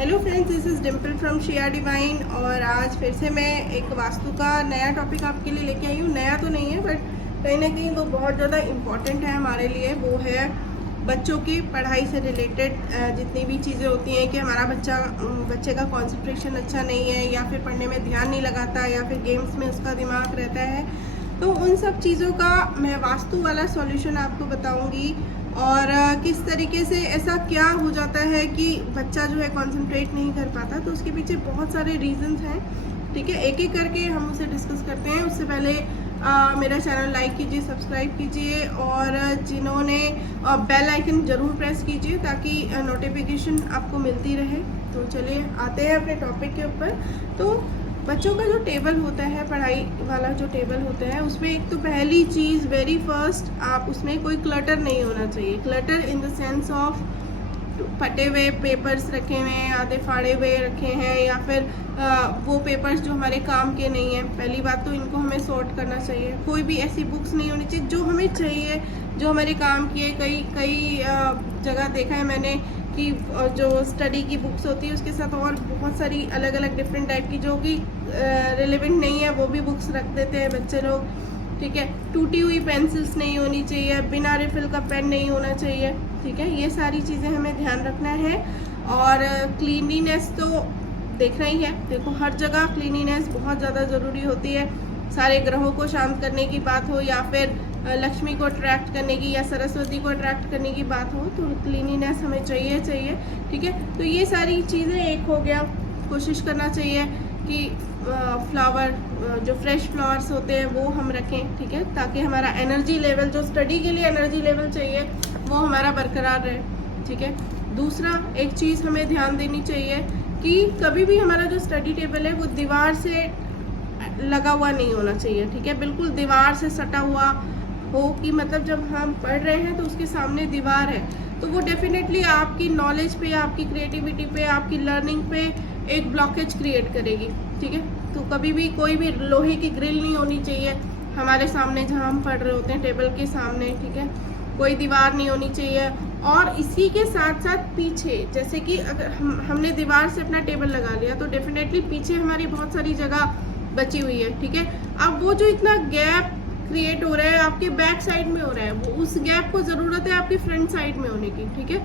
Hello friends, this is Dimple from Shiya Divine. और आज फिर से मैं एक वास्तु का नया टॉपिक आपके लिए लेके आई हूँ। नया तो नहीं है, बट कहीं ना कहीं वो बहुत ज़्यादा इम्पॉर्टेंट है हमारे लिए। वो है बच्चों की पढ़ाई से रिलेटेड जितनी भी चीज़ें होती हैं कि हमारा बच्चे का कंसंट्रेशन अच्छा नहीं है, या फिर पढ़ने में ध्यान नहीं लगाता, या फिर गेम्स में उसका दिमाग रहता है। तो उन सब चीज़ों का मैं वास्तु वाला सॉल्यूशन आपको बताऊंगी। और किस तरीके से ऐसा क्या हो जाता है कि बच्चा जो है कंसंट्रेट नहीं कर पाता, तो उसके पीछे बहुत सारे रीजंस हैं। ठीक है, एक एक करके हम उसे डिस्कस करते हैं। उससे पहले मेरा चैनल लाइक कीजिए, सब्सक्राइब कीजिए, और जिन्होंने बेल आइकन ज़रूर प्रेस कीजिए ताकि नोटिफिकेशन आपको मिलती रहे। तो चलिए आते हैं अपने टॉपिक के ऊपर। तो बच्चों का जो टेबल होता है, पढ़ाई वाला जो टेबल होता है, उसमें एक तो पहली चीज़ वेरी फर्स्ट, आप उसमें कोई क्लटर नहीं होना चाहिए। Clutter in the sense of फटे हुए पेपर्स रखे हुए हैं, आधे फाड़े हुए रखे हैं, या फिर वो पेपर्स जो हमारे काम के नहीं हैं। पहली बात तो इनको हमें सॉर्ट करना चाहिए। कोई भी ऐसी बुक्स नहीं होनी चाहिए जो हमें चाहिए, जो हमारे काम की है। कई जगह देखा है मैंने कि जो स्टडी की बुक्स होती है उसके साथ और बहुत सारी अलग अलग डिफरेंट टाइप की जो कि रिलेवेंट नहीं है वो भी बुक्स रख देते हैं बच्चे लोग। ठीक है, टूटी हुई पेंसिल्स नहीं होनी चाहिए, बिना रिफिल का पेन नहीं होना चाहिए। ठीक है, ये सारी चीज़ें हमें ध्यान रखना है। और क्लीनिनेस तो देखना ही है। देखो, हर जगह क्लीनिनेस बहुत ज़्यादा ज़रूरी होती है। सारे ग्रहों को शांत करने की बात हो, या फिर लक्ष्मी को अट्रैक्ट करने की, या सरस्वती को अट्रैक्ट करने की बात हो, तो क्लीनिनेस हमें चाहिए। ठीक है, तो ये सारी चीज़ें एक हो गया। कोशिश करना चाहिए कि फ्लावर जो फ्रेश फ्लावर्स होते हैं वो हम रखें। ठीक है, ताकि हमारा एनर्जी लेवल, जो स्टडी के लिए एनर्जी लेवल चाहिए, वो हमारा बरकरार रहे। ठीक है, दूसरा एक चीज़ हमें ध्यान देनी चाहिए कि कभी भी हमारा जो स्टडी टेबल है वो दीवार से लगा हुआ नहीं होना चाहिए। ठीक है, बिल्कुल दीवार से सटा हुआ हो, कि मतलब जब हम पढ़ रहे हैं तो उसके सामने दीवार है, तो वो डेफिनेटली आपकी नॉलेज पे, आपकी क्रिएटिविटी पे, आपकी लर्निंग पे एक ब्लॉकेज क्रिएट करेगी। ठीक है, तो कभी भी कोई भी लोहे की ग्रिल नहीं होनी चाहिए हमारे सामने जहाँ हम पढ़ रहे होते हैं, टेबल के सामने। ठीक है, कोई दीवार नहीं होनी चाहिए। और इसी के साथ साथ पीछे, जैसे कि अगर हमने दीवार से अपना टेबल लगा लिया तो डेफिनेटली पीछे हमारी बहुत सारी जगह बची हुई है। ठीक है, अब वो जो इतना गैप क्रिएट हो रहा है आपके बैक साइड में हो रहा है, वो उस गैप को ज़रूरत है आपकी फ्रंट साइड में होने की। ठीक है,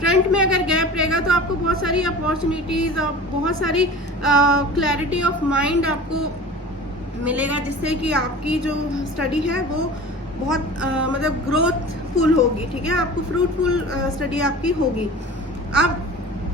फ्रंट में अगर गैप रहेगा तो आपको बहुत सारी अपॉर्चुनिटीज़ और बहुत सारी क्लैरिटी ऑफ माइंड आपको मिलेगा, जिससे कि आपकी जो स्टडी है वो बहुत मतलब ग्रोथफुल होगी। ठीक है, आपको फ्रूटफुल स्टडी आपकी होगी। अब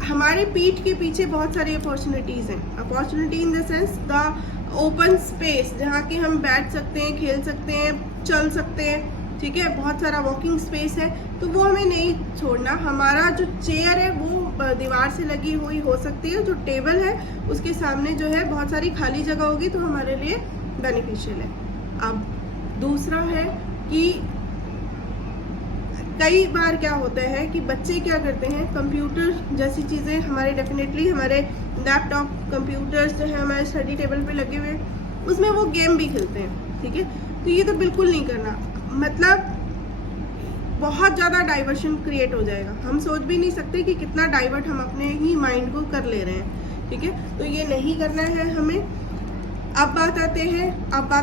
हमारे पीठ के पीछे बहुत सारी अपॉर्चुनिटीज़ हैं। Opportunity in the sense the open space, जहाँ के हम बैठ सकते हैं, खेल सकते हैं, चल सकते हैं। ठीक है, बहुत सारा वॉकिंग स्पेस है, तो वो हमें नहीं छोड़ना। हमारा जो चेयर है वो दीवार से लगी हुई हो सकती है, जो टेबल है उसके सामने जो है बहुत सारी खाली जगह होगी, तो हमारे लिए बेनिफिशियल है। अब दूसरा है कि कई बार क्या होता है कि बच्चे क्या करते हैं, कंप्यूटर जैसी चीज़ें हमारे डेफिनेटली हमारे लैपटॉप कंप्यूटर्स जो है हमारे स्टडी टेबल पे लगे हुए, उसमें वो गेम भी खेलते हैं। ठीक है, तो ये तो बिल्कुल नहीं करना। मतलब बहुत ज़्यादा डाइवर्शन क्रिएट हो जाएगा। हम सोच भी नहीं सकते कि कितना डाइवर्ट हम अपने ही माइंड को कर ले रहे हैं। ठीक है, तो ये नहीं करना है हमें। अब बात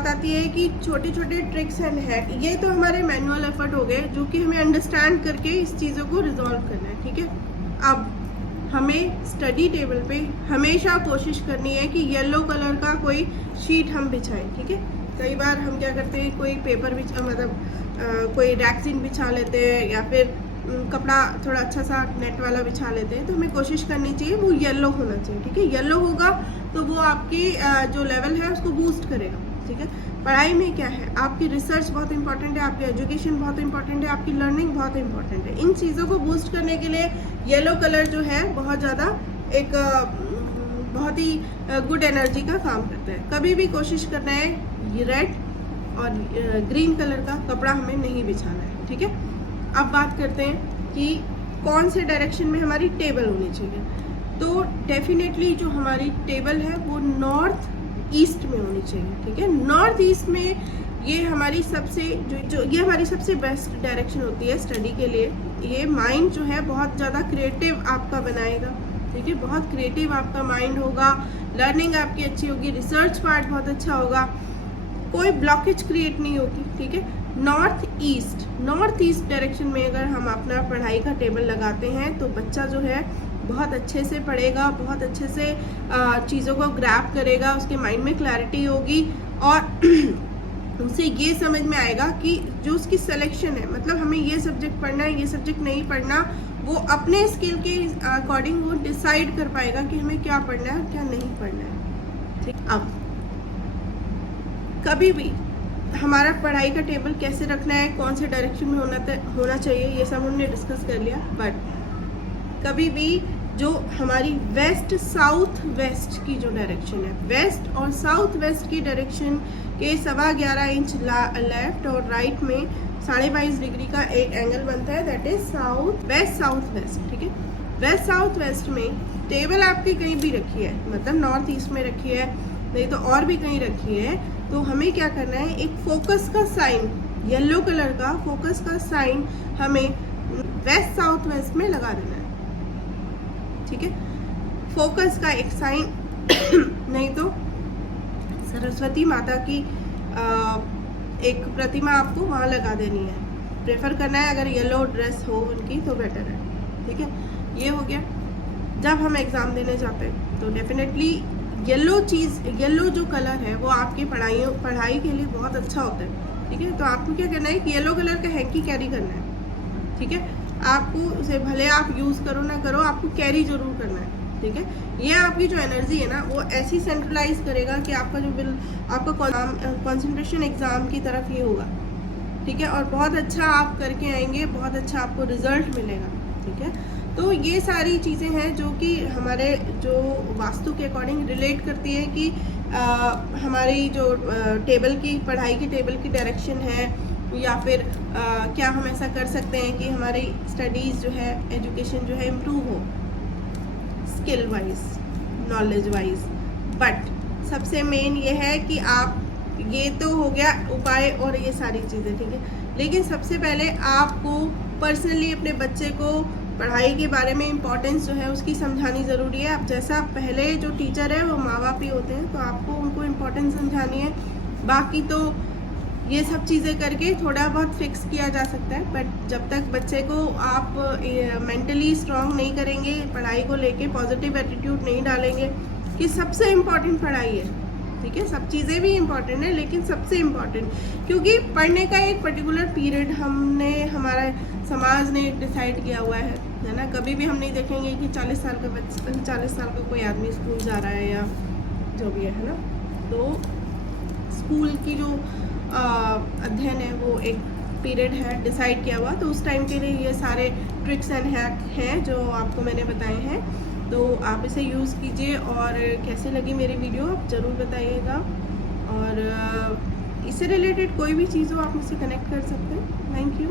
आती है कि छोटे छोटे ट्रिक्स एंड हैक। ये तो हमारे मैनुअल एफर्ट हो गए, जो कि हमें अंडरस्टैंड करके इस चीज़ों को रिजॉल्व करना है। ठीक है, अब हमें स्टडी टेबल पे हमेशा कोशिश करनी है कि येलो कलर का कोई शीट हम बिछाएं। ठीक है, कई बार हम क्या करते हैं, कोई पेपर कोई रैक्सीन बिछा लेते हैं, या फिर कपड़ा थोड़ा अच्छा सा नेट वाला बिछा लेते हैं, तो हमें कोशिश करनी चाहिए वो येलो होना चाहिए। ठीक है, येलो होगा तो वो आपकी जो लेवल है उसको बूस्ट करेगा। ठीक है, पढ़ाई में क्या है, आपकी रिसर्च बहुत इंपॉर्टेंट है, आपकी एजुकेशन बहुत इंपॉर्टेंट है, आपकी लर्निंग बहुत इंपॉर्टेंट है। इन चीज़ों को बूस्ट करने के लिए येलो कलर जो है बहुत ज़्यादा एक बहुत ही गुड एनर्जी का काम करता है। कभी भी कोशिश करना है ये रेड और ग्रीन कलर का कपड़ा हमें नहीं बिछाना है। ठीक है, अब बात करते हैं कि कौन से डायरेक्शन में हमारी टेबल होनी चाहिए। तो डेफिनेटली जो हमारी टेबल है वो नॉर्थ ईस्ट में होनी चाहिए। ठीक है, नॉर्थ ईस्ट में ये हमारी सबसे ये हमारी सबसे बेस्ट डायरेक्शन होती है स्टडी के लिए। ये माइंड जो है बहुत ज़्यादा क्रिएटिव आपका बनाएगा। ठीक है। बहुत क्रिएटिव आपका माइंड होगा, लर्निंग आपकी अच्छी होगी, रिसर्च पार्ट बहुत अच्छा होगा, कोई ब्लॉकेज क्रिएट नहीं होगी, ठीक है। नॉर्थ ईस्ट डायरेक्शन में अगर हम अपना पढ़ाई का टेबल लगाते हैं तो बच्चा जो है बहुत अच्छे से पढ़ेगा, बहुत अच्छे से चीज़ों को ग्रैब करेगा, उसके माइंड में क्लैरिटी होगी और उसे ये समझ में आएगा कि जो उसकी सिलेक्शन है, मतलब हमें ये सब्जेक्ट पढ़ना है, ये सब्जेक्ट नहीं पढ़ना, वो अपने स्किल के अकॉर्डिंग वो डिसाइड कर पाएगा कि हमें क्या पढ़ना है और क्या नहीं पढ़ना है, ठीक। अब कभी भी हमारा पढ़ाई का टेबल कैसे रखना है, कौन से डायरेक्शन में होना चाहिए, ये सब हमने डिस्कस कर लिया। बट कभी भी जो हमारी वेस्ट साउथ वेस्ट की जो डायरेक्शन है, वेस्ट और साउथ वेस्ट की डायरेक्शन के 11.25 इंच लेफ्ट और राइट में 22.5 डिग्री का एक एंगल बनता है, दैट इज साउथ वेस्ट, ठीक है। वेस्ट साउथ वेस्ट में टेबल आपकी कहीं भी रखी है, मतलब नॉर्थ ईस्ट में रखी है, नहीं तो और भी कहीं रखी है, तो हमें क्या करना है, एक फोकस का साइन, येलो कलर का फोकस का साइन हमें वेस्ट साउथ वेस्ट में लगा देना है, ठीक है। फोकस का एक साइन नहीं तो सरस्वती माता की एक प्रतिमा आपको वहाँ लगा देनी है, प्रेफर करना है, अगर येलो ड्रेस हो उनकी तो बेटर है, ठीक है। ये हो गया। जब हम एग्ज़ाम देने जाते हैं तो डेफिनेटली येलो जो कलर है वो आपकी पढ़ाई के लिए बहुत अच्छा होता है, ठीक है। तो आपको क्या करना है कि येलो कलर का हैंकी कैरी करना है, ठीक है। आपको उसे भले आप यूज़ करो ना करो, आपको कैरी जरूर करना है, ठीक है। ये आपकी जो एनर्जी है ना वो ऐसी सेंट्रलाइज करेगा कि आपका जो आपका कंसंट्रेशन एग्ज़ाम की तरफ ही होगा, ठीक है। और बहुत अच्छा आप करके आएंगे, बहुत अच्छा आपको रिजल्ट मिलेगा, ठीक है। तो ये सारी चीज़ें हैं जो कि हमारे जो वास्तु के अकॉर्डिंग रिलेट करती है कि हमारी जो टेबल की पढ़ाई की टेबल की डायरेक्शन है, या फिर क्या हम ऐसा कर सकते हैं कि हमारी स्टडीज़ जो है, एजुकेशन जो है इम्प्रूव हो skill wise, knowledge wise. But सबसे मेन ये है कि आप, ये तो हो गया उपाय और ये सारी चीज़ें, ठीक है। लेकिन सबसे पहले आपको पर्सनली अपने बच्चे को पढ़ाई के बारे में इम्पोर्टेंस जो है उसकी समझानी ज़रूरी है। अब जैसा पहले जो टीचर है वो माँ बाप ही होते हैं, तो आपको उनको इम्पोर्टेंस समझानी है। बाकी तो ये सब चीज़ें करके थोड़ा बहुत फिक्स किया जा सकता है, बट जब तक बच्चे को आप मेंटली स्ट्रांग नहीं करेंगे, पढ़ाई को लेके पॉजिटिव एटीट्यूड नहीं डालेंगे कि सबसे इम्पोर्टेंट पढ़ाई है, ठीक है। सब चीज़ें भी इम्पोर्टेंट है लेकिन सबसे इम्पोर्टेंट, क्योंकि पढ़ने का एक पर्टिकुलर पीरियड हमारा समाज ने डिसाइड किया हुआ है ना। कभी भी हम नहीं देखेंगे कि 40 साल का कोई आदमी स्कूल जा रहा है या जो भी है ना। तो स्कूल की जो अध्ययन है वो एक पीरियड है डिसाइड किया हुआ, तो उस टाइम के लिए ये सारे ट्रिक्स एंड हैक हैं जो आपको मैंने बताए हैं। तो आप इसे यूज़ कीजिए, और कैसे लगी मेरी वीडियो आप ज़रूर बताइएगा, और इससे रिलेटेड कोई भी चीज़ हो आप मुझसे कनेक्ट कर सकते हैं। Thank you.